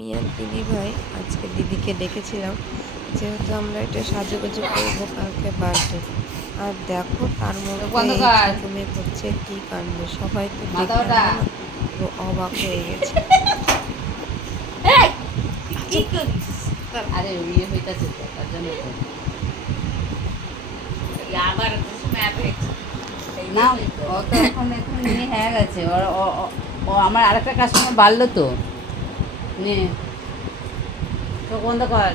আমি আর দিদি ভাই আজকে দিদিকে ডেকেছিলাম, যেহেতু আমরা এটা সাজুগুজু করবো কালকে বার্থডে। আর দেখো তার মধ্যে এই ছোট মেয়ে করছে কি কাণ্ড, সবাই তো দেখে না, তো অবাক হয়ে গেছে। আরে বিয়ে হইতাছে তো তার জন্য আবার না ও তো এখন নিয়ে হয়ে গেছে। ও আমার আরেকটা কাস্টমার বাড়লো তো নে চোখ বন্ধ কর।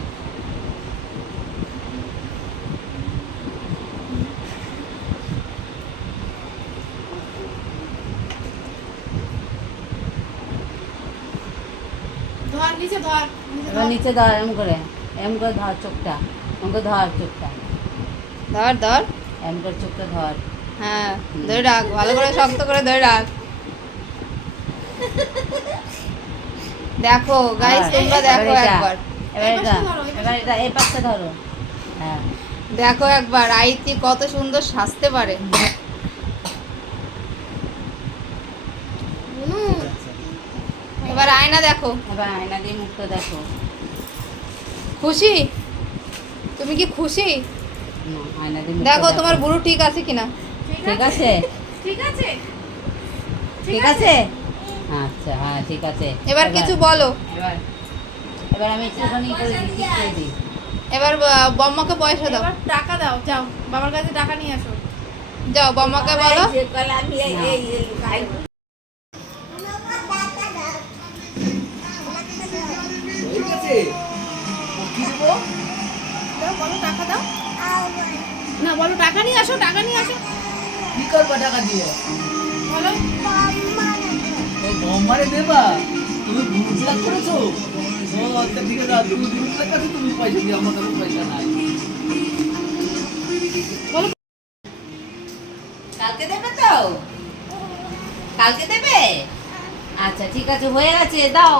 এবার নিচে ধর এম করে ধর চোখটা, এম করে ধর চোখটা, ধর এম করে চোখটা ধর। হ্যাঁ ধরে রাখ, ভালো করে শক্ত করে ধরে রাখ। দেখো গাইস, তোমরা দেখো একবার, এবার এটা এই পাশটা ধরো। হ্যাঁ দেখো একবার আইতি কত সুন্দর সাজতে পারে। এবার আয়না দেখো, এবার আয়না দিয়ে মুখটা দেখো। খুশি? তুমি কি খুশি? না, আয়না দিয়ে মুখটা দেখো তোমার বুড়ো ঠিক আছে কিনা। ঠিক আছে ঠিক আছে, ঠিক আছে আচ্ছা হ্যাঁ ঠিক আছে। এবার কিছু বলো। এবার এবার আমি একটুখানি করে দিই, ঠিক করে দিই। এবার বম্মাকে পয়সা দাও, এবার টাকা দাও, যাও বাবার কাছে টাকা নিয়ে আসো। যাও বম্মাকে বলো। দাও, বলো টাকা দাও। না বলো টাকা নিয়ে আসো, টাকা নিয়ে আসো। কি করবা টাকা দিয়ে? বলো ও বোম্বারে দেবা? তুমি বুঝলা করেছো? ও আচ্ছা ঠিক আছে, তুমি বুঝলা কাছে তুমি পয়সা দিও, আমার কাছে পয়সা নাই। কালকে দেবে তো? কালকে দেবে? আচ্ছা ঠিক আছে, হয়ে গেছে, দাও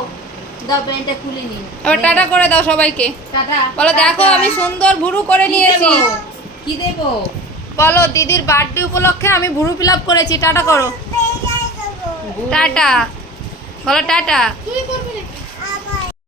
দাও প্যান্টটা খুলে নি। এবার টাটা করে দাও সবাইকে, টাটা বলো দেখো আমি সুন্দর ভুরু করে নিয়েছি। কি দেবো? বলো দিদির বার্থডে উপলক্ষে আমি ভুরু ফিল আপ করেছি, টাটা করো। টাটা বলো, টাটা। তুই করবি